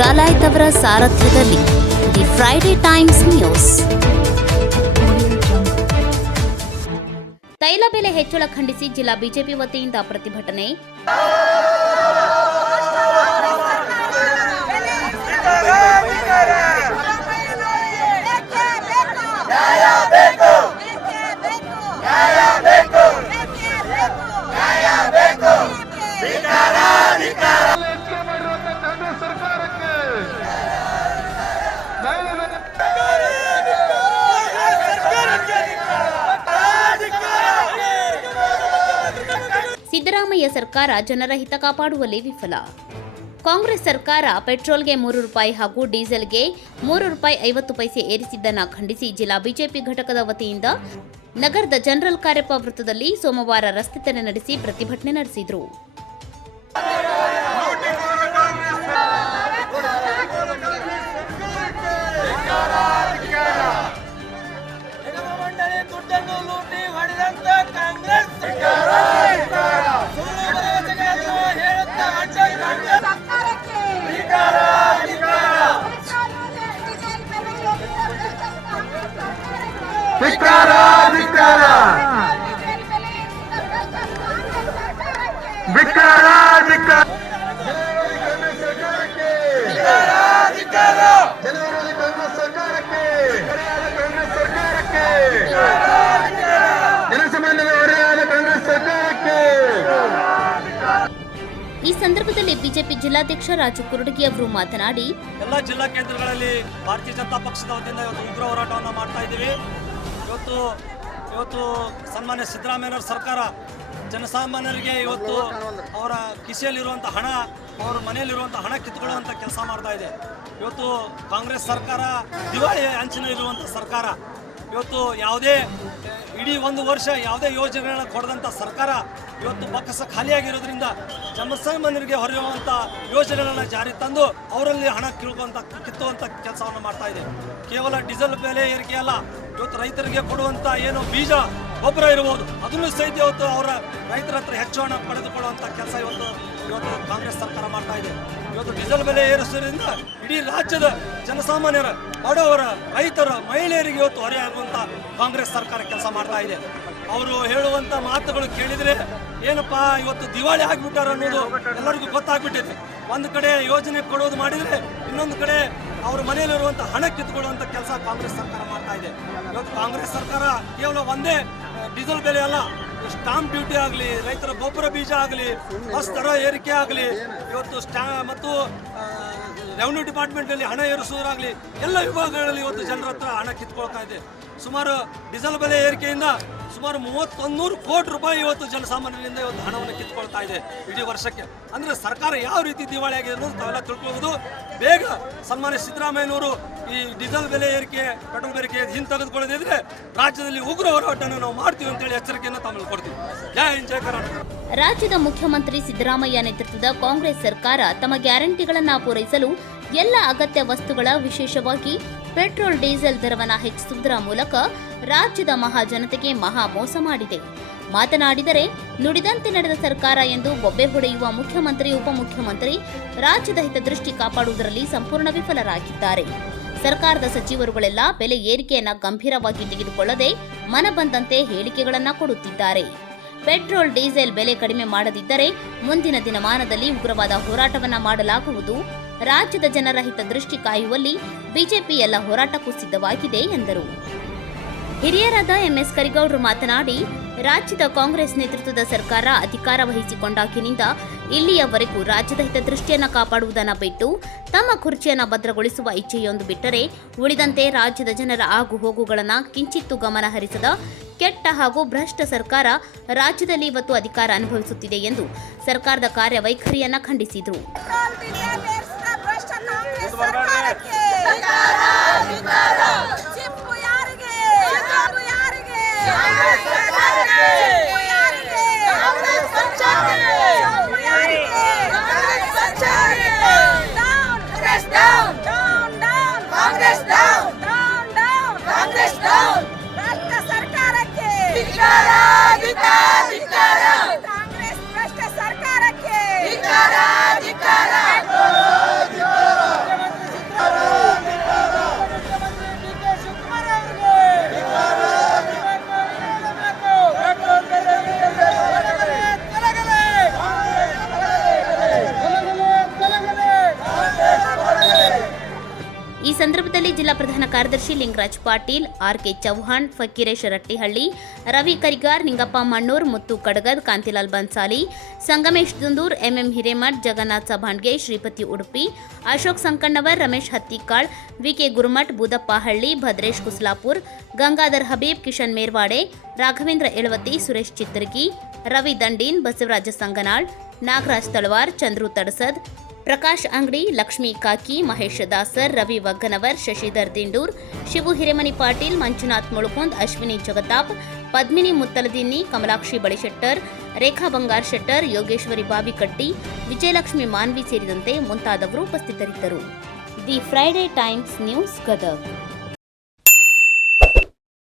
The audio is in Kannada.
ಡಾಲಾಯ್ತ್ ಅವರ ಸಾರಥ್ಯದಲ್ಲಿ ದಿ ಫ್ರೈಡೆ ಟೈಮ್ಸ್ ನ್ಯೂಸ್. ತೈಲ ಬೆಲೆ ಹೆಚ್ಚಳ ಖಂಡಿಸಿ ಜಿಲ್ಲಾ ಬಿಜೆಪಿ ವತಿಯಿಂದ ಪ್ರತಿಭಟನೆ. ಸಿದ್ದರಾಮಯ್ಯ ಸರ್ಕಾರ ಜನರ ಹಿತ ಕಾಪಾಡುವಲ್ಲಿ ವಿಫಲ. ಕಾಂಗ್ರೆಸ್ ಸರ್ಕಾರ ಪೆಟ್ರೋಲ್ಗೆ ₹3 ಹಾಗೂ ಡೀಸೆಲ್ಗೆ ₹3.50 ಏರಿಸಿದ್ದನ್ನು ಖಂಡಿಸಿ ಜಿಲ್ಲಾ ಬಿಜೆಪಿ ಘಟಕದ ವತಿಯಿಂದ ನಗರದ ಜನರಲ್ ಕಾರ್ಯಪ್ಪ ವೃತ್ತದಲ್ಲಿ ಸೋಮವಾರ ರಸ್ತೆ ತಡೆ ನಡೆಸಿ ಪ್ರತಿಭಟನೆ ನಡೆಸಿದರು. ಈ ಸಂದರ್ಭದಲ್ಲಿ ಬಿಜೆಪಿ ಜಿಲ್ಲಾಧ್ಯಕ್ಷ ರಾಜು ಕುರುಡಗಿ ಅವರು ಮಾತನಾಡಿ, ಎಲ್ಲ ಜಿಲ್ಲಾ ಕೇಂದ್ರಗಳಲ್ಲಿ ಭಾರತೀಯ ಜನತಾ ಪಕ್ಷದ ವತಿಯಿಂದ ಉಗ್ರ ಹೋರಾಟವನ್ನು ಮಾಡ್ತಾ ಇದ್ದೀವಿ. ಇವತ್ತು ಸನ್ಮಾನ್ಯ ಸಿದ್ದರಾಮಯ್ಯ ಸರ್ಕಾರ ಜನಸಾಮಾನ್ಯರಿಗೆ ಇವತ್ತು ಅವರ ಕಿಸೆಯಲ್ಲಿರುವಂಥ ಹಣ, ಅವರ ಮನೆಯಲ್ಲಿರುವಂಥ ಹಣ ಕಿತ್ತುಕೊಳ್ಳುವಂಥ ಕೆಲಸ ಮಾಡ್ತಾ ಇದೆ. ಇವತ್ತು ಕಾಂಗ್ರೆಸ್ ಸರ್ಕಾರ ದಿವಾಳಿ ಅಂಚಿನಲ್ಲಿರುವಂಥ ಸರ್ಕಾರ. ಇವತ್ತು ಇಡೀ ಒಂದು ವರ್ಷ ಯಾವುದೇ ಯೋಜನೆಗಳನ್ನ ಕೊಡದಂಥ ಸರ್ಕಾರ ಇವತ್ತು ಬೊಕ್ಕಸ ಖಾಲಿಯಾಗಿರೋದ್ರಿಂದ ಜನಸಾಮಾನ್ಯರಿಗೆ ಹೊರೆಯುವಂಥ ಯೋಜನೆಗಳನ್ನ ಜಾರಿ ತಂದು ಅವರಲ್ಲಿ ಹಣ ಕಿತ್ತುವಂಥ ಕೆಲಸವನ್ನು ಮಾಡ್ತಾ ಇದೆ. ಕೇವಲ ಡೀಸೆಲ್ ಬೆಲೆ ಏರಿಕೆ ಅಲ್ಲ, ಇವತ್ತು ರೈತರಿಗೆ ಕೊಡುವಂಥ ಏನು ಬೀಜ ಗೊಬ್ಬರ ಇರಬಹುದು ಅದನ್ನು ಸಹಿತ ಇವತ್ತು ಅವರ ರೈತರ ಹತ್ರ ಹೆಚ್ಚು ಹಣ ಪಡೆದುಕೊಳ್ಳುವಂಥ ಕೆಲಸ ಇವತ್ತು ಕಾಂಗ್ರೆಸ್ ಸರ್ಕಾರ ಮಾಡ್ತಾ ಇದೆ. ಇವತ್ತು ಡೀಸೆಲ್ ಬೆಲೆ ಏರಿಸೋದ್ರಿಂದ ಇಡೀ ರಾಜ್ಯದ ಜನಸಾಮಾನ್ಯರ, ಬಡವರ, ರೈತರ, ಮಹಿಳೆಯರಿಗೆ ಇವತ್ತು ಹೊರೆಯಾಗುವಂಥ ಕಾಂಗ್ರೆಸ್ ಸರ್ಕಾರ ಕೆಲಸ ಮಾಡ್ತಾ ಇದೆ. ಅವರು ಹೇಳುವಂಥ ಮಾತುಗಳು ಕೇಳಿದರೆ ಏನಪ್ಪಾ ಇವತ್ತು ದಿವಾಳಿ ಆಗಿಬಿಟ್ಟಾರ ಅನ್ನೋದು ಎಲ್ಲರಿಗೂ ಗೊತ್ತಾಗ್ಬಿಟ್ಟಿದೆ. ಒಂದು ಕಡೆ ಯೋಜನೆ ಕೊಡೋದು ಮಾಡಿದರೆ ಇನ್ನೊಂದು ಕಡೆ ಅವ್ರ ಮನೆಯಲ್ಲಿರುವಂಥ ಹಣ ಕಿತ್ತುಕೊಳ್ಳುವಂಥ ಕೆಲಸ ಕಾಂಗ್ರೆಸ್ ಸರ್ಕಾರ ಮಾಡ್ತಾ ಇದೆ. ಇವತ್ತು ಕಾಂಗ್ರೆಸ್ ಸರ್ಕಾರ ಕೇವಲ ಒಂದೇ ಡೀಸೆಲ್ ಬೆಲೆ ಅಲ್ಲ, ಸ್ಟಾಂಪ್ ಡ್ಯೂಟಿ ಆಗಲಿ, ರೈತರ ಗೊಬ್ಬರ ಬೀಜ ಆಗಲಿ, ಬಸ್ ದರ ಏರಿಕೆ ಆಗಲಿ, ಇವತ್ತು ಮತ್ತು ರೆವಿನ್ಯೂ ಡಿಪಾರ್ಟ್ಮೆಂಟ್ನಲ್ಲಿ ಹಣ ಏರಿಸೋದಾಗಲಿ ಎಲ್ಲ ವಿಭಾಗಗಳಲ್ಲಿ ಇವತ್ತು ಜನರ ಹತ್ರ ಹಣ ಕಿತ್ಕೊಳ್ತಾ ಇದೆ. ಸುಮಾರು ಡೀಸೆಲ್ ಬೆಲೆ ಏರಿಕೆಯಿಂದ ಸುಮಾರು 3100 ಕೋಟಿ ರೂಪಾಯಿ ಇವತ್ತು ಜನಸಾಮಾನ್ಯರಿಂದ ಇವತ್ತು ಹಣವನ್ನು ಕಿತ್ಕೊಳ್ತಾ ಇದೆ ಇಡೀ ವರ್ಷಕ್ಕೆ. ಅಂದರೆ ಸರ್ಕಾರ ಯಾವ ರೀತಿ ದಿವಾಳಿ ಆಗಿದೆ ಅನ್ನೋದು ತಾವೆಲ್ಲ ತಿಳ್ಕೊಳ್ಳೋದು. ಬೇಗ ಸನ್ಮಾನ್ಯ ಸಿದ್ದರಾಮಯ್ಯನವರು ಈ ಡೀಸೆಲ್ ಬೆಲೆ ಏರಿಕೆ, ಪೆಟ್ರೋಲ್ ಬೆಲೆ ಹಿಂತೆಗೆದುಕೊಳ್ಳದಿದ್ರೆ ರಾಜ್ಯದಲ್ಲಿ ಉಗ್ರ ಹೋರಾಟವನ್ನು ನಾವು ಮಾಡ್ತೀವಿ ಅಂತೇಳಿ ಎಚ್ಚರಿಕೆಯನ್ನು ತಮ್ಮಲ್ಲಿ ಕೊಡ್ತೀವಿ. ಜೈ ಹಿಂದ್, ಜೈ ಕರ್ನಾಟಕ. ರಾಜ್ಯದ ಮುಖ್ಯಮಂತ್ರಿ ಸಿದ್ದರಾಮಯ್ಯ ನೇತೃತ್ವದ ಕಾಂಗ್ರೆಸ್ ಸರ್ಕಾರ ತಮ್ಮ ಗ್ಯಾರಂಟಿಗಳನ್ನು ಪೂರೈಸಲು ಎಲ್ಲ ಅಗತ್ಯ ವಸ್ತುಗಳ, ವಿಶೇಷವಾಗಿ ಪೆಟ್ರೋಲ್ ಡೀಸೆಲ್ ದರವನ್ನು ಹೆಚ್ಚಿಸುವುದರ ಮೂಲಕ ರಾಜ್ಯದ ಮಹಾಜನತೆಗೆ ಮಹಾ ಮೋಸ ಮಾಡಿದೆ. ಮಾತನಾಡಿದರೆ ನುಡಿದಂತೆ ನಡೆದ ಸರ್ಕಾರ ಎಂದು ಬೊಬ್ಬೆ ಹೊಡೆಯುವ ಮುಖ್ಯಮಂತ್ರಿ, ಉಪಮುಖ್ಯಮಂತ್ರಿ ರಾಜ್ಯದ ಹಿತದೃಷ್ಟಿ ಕಾಪಾಡುವುದರಲ್ಲಿ ಸಂಪೂರ್ಣ ವಿಫಲರಾಗಿದ್ದಾರೆ. ಸರ್ಕಾರದ ಸಚಿವರುಗಳೆಲ್ಲ ಬೆಲೆ ಏರಿಕೆಯನ್ನು ಗಂಭೀರವಾಗಿ ತೆಗೆದುಕೊಳ್ಳದೆ ಮನಬಂದಂತೆ ಹೇಳಿಕೆಗಳನ್ನು ಕೊಡುತ್ತಿದ್ದಾರೆ. ಪೆಟ್ರೋಲ್ ಡೀಸೆಲ್ ಬೆಲೆ ಕಡಿಮೆ ಮಾಡದಿದ್ದರೆ ಮುಂದಿನ ದಿನಮಾನದಲ್ಲಿ ಉಗ್ರವಾದ ಹೋರಾಟವನ್ನು ಮಾಡಲಾಗುವುದು. ರಾಜ್ಯದ ಜನರ ಹಿತದೃಷ್ಟಿ ಕಾಯುವಲ್ಲಿ ಬಿಜೆಪಿ ಎಲ್ಲ ಹೋರಾಟಕ್ಕೂ ಸಿದ್ಧವಾಗಿದೆ ಎಂದರು. ಹಿರಿಯರಾದ ಎಂಎಸ್ ಕರಿಗೌಡರು ಮಾತನಾಡಿ, ರಾಜ್ಯದ ಕಾಂಗ್ರೆಸ್ ನೇತೃತ್ವದ ಸರ್ಕಾರ ಅಧಿಕಾರ ವಹಿಸಿಕೊಂಡಾಗಿನಿಂದ ಇಲ್ಲಿಯವರೆಗೂ ರಾಜ್ಯದ ಹಿತದೃಷ್ಟಿಯನ್ನು ಕಾಪಾಡುವುದನ್ನು ಬಿಟ್ಟು ತಮ್ಮ ಕುರ್ಚಿಯನ್ನು ಭದ್ರಗೊಳಿಸುವ ಇಚ್ಛೆಯೊಂದು ಬಿಟ್ಟರೆ ಉಳಿದಂತೆ ರಾಜ್ಯದ ಜನರ ಆಗು ಹೋಗುಗಳನ್ನು ಕಿಂಚಿತ್ತೂ ಗಮನ ಹರಿಸದ ಕೆಟ್ಟ ಹಾಗೂ ಭ್ರಷ್ಟ ಸರ್ಕಾರ ರಾಜ್ಯದಲ್ಲಿ ಇವತ್ತು ಅಧಿಕಾರ ಅನುಭವಿಸುತ್ತಿದೆ ಎಂದು ಸರ್ಕಾರದ ಕಾರ್ಯವೈಖರಿಯನ್ನು ಖಂಡಿಸಿದರು. ಈ ಸಂದರ್ಭದಲ್ಲಿ ಜಿಲ್ಲಾ ಪ್ರಧಾನ ಕಾರ್ಯದರ್ಶಿ ಲಿಂಗರಾಜ್ ಪಾಟೀಲ್, ಆರ್.ಕೆ. ಚೌಹಾಣ್, ಫಕೀರೇಶ್ ರಟ್ಟಿಹಳ್ಳಿ, ರವಿ ಕರಿಗಾರ್, ನಿಂಗಪ್ಪ ಮಣ್ಣೂರ್, ಮುತ್ತು ಕಡಗದ್, ಕಾಂತಿಲಾಲ್ ಬನ್ಸಾಲಿ, ಸಂಗಮೇಶ್ ದುಂದೂರ್, ಎಂಎಂ ಹಿರೇಮಠ್, ಜಗನ್ನಾಥ್ ಸಭಾಣ್ಗೆ, ಶ್ರೀಪತಿ ಉಡುಪಿ, ಅಶೋಕ್ ಸಂಕಣ್ಣವರ್, ರಮೇಶ್ ಹತ್ತಿಕಾಳ್, ವಿಕೆ ಗುರುಮಠ್, ಬೂದಪ್ಪ ಹಳ್ಳಿ, ಭದ್ರೇಶ್ ಕುಸ್ಲಾಪುರ್, ಗಂಗಾಧರ್ ಹಬೀಬ್, ಕಿಶನ್ ಮೇರ್ವಾಡೆ, ರಾಘವೇಂದ್ರ ಎಳವತ್ತಿ, ಸುರೇಶ್ ಚಿತ್ತರ್ಗಿ, ರವಿ ದಂಡೀನ್, ಬಸವರಾಜ ಸಂಗನಾಳ್, ನಾಗರಾಜ್ ತಳವಾರ್, ಚಂದ್ರು ತಡಸದ್, ಪ್ರಕಾಶ್ ಅಂಗಡಿ, ಲಕ್ಷ್ಮೀ ಕಾಕಿ, ಮಹೇಶ್ ದಾಸರ್, ರವಿ ವಗ್ಗನವರ್, ಶಶಿಧರ್ ದಿಂಡೂರ್, ಶಿವು ಹಿರೇಮನಿ ಪಾಟೀಲ್, ಮಂಜುನಾಥ್ ಮುಳುಕುಂದ್, ಅಶ್ವಿನಿ ಜಗತಾಪ್, ಪದ್ಮಿನಿ ಮುತ್ತಲದಿನ್ನಿ, ಕಮಲಾಕ್ಷಿ ಬಳಿಶೆಟ್ಟರ್, ರೇಖಾ ಬಂಗಾರ್ ಶೆಟ್ಟರ್, ಯೋಗೇಶ್ವರಿ ಬಾವಿಕಟ್ಟಿ, ವಿಜಯಲಕ್ಷ್ಮಿ ಮಾನ್ವಿ ಸೇರಿದಂತೆ ಮುಂತಾದವರು ಉಪಸ್ಥಿತರಿದ್ದರು. The Friday times news Gadag.